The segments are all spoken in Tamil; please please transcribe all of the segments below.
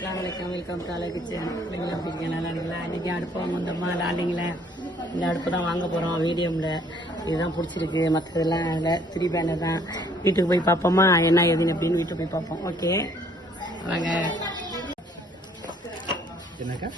அஸ்ஸலாமு அலைக்கும். வெல்கம் டு அழகு கிச்சன். பிள்ளைங்களா எப்படி இருக்கீங்க? நல்லா இருக்கீங்களா? இன்றைக்கி அடுப்பு வாங்க வந்தோம்மா லாண்டிங்களே. இந்த அடுப்பு தான் வாங்க போகிறோம் வீடியோவில். இதுதான் பிடிச்சிருக்கு, மற்றதெல்லாம் இல்லை. 3 பேனர் தான். வீட்டுக்கு போய் பார்ப்போமா என்ன ஏதுன்னு அப்படின்னு வீட்டுக்கு போய் பார்ப்போம். ஓகே வாங்க. என்னக்கா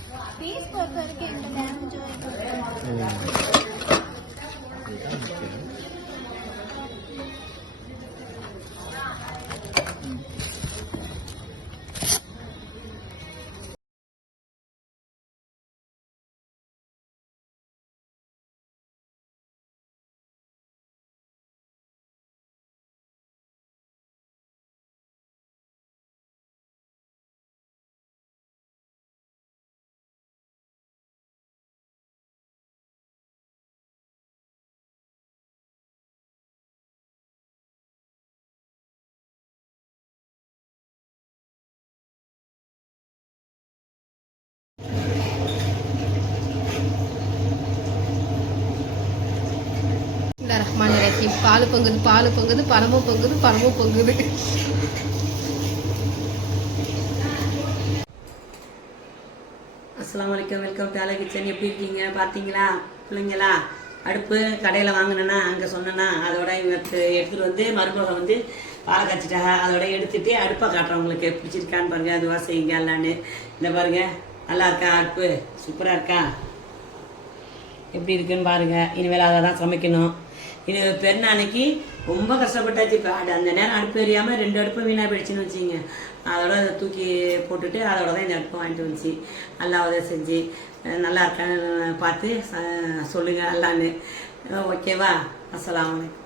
ரஹ்மான் ரஹீம். பால் பொங்குது பணமும் பொங்குது. அஸ்ஸலாமு அலைக்கும். வெல்கம் டு அழகு கிச்சன். எப்படி இருக்கீங்க? பார்த்தீங்களா பிள்ளைங்களா? அடுப்பு கடையில் வாங்கினேன்னா அங்கே சொன்னேன்னா அதோட இவருக்கு எடுத்துகிட்டு வந்து மருமக வந்து பாலை காய்ச்சிட்டாங்க. அதோட எடுத்துகிட்டு அடுப்பை காட்டுறேன். உங்களுக்கு பிடிச்சிருக்கான்னு பாருங்கள். அதுவாக செய்யுங்க எல்லான்னு. இந்த பாருங்கள், நல்லா இருக்கா அடுப்பு? சூப்பராக இருக்கா? எப்படி இருக்குன்னு பாருங்கள். இனிமேல் அதை தான் சமைக்கணும். இது பெருநாளைக்கு ரொம்ப கஷ்டப்பட்டாச்சு. இப்போ அந்த நேரம் அடுப்பு எரியாமல் 2 அடுப்பு வீணாக போயிடுச்சுன்னு வச்சிங்க. அதோட அதை தூக்கி போட்டுட்டு அதோட தான் இந்த அடுப்பு வாங்கிட்டு வந்துச்சு. நல்லா உதவி செஞ்சு நல்லா இருக்கான்னு பார்த்து சொல்லுங்கள் எல்லான்னு. ஓகேவா? அஸ்ஸலாமு அலைக்கும்.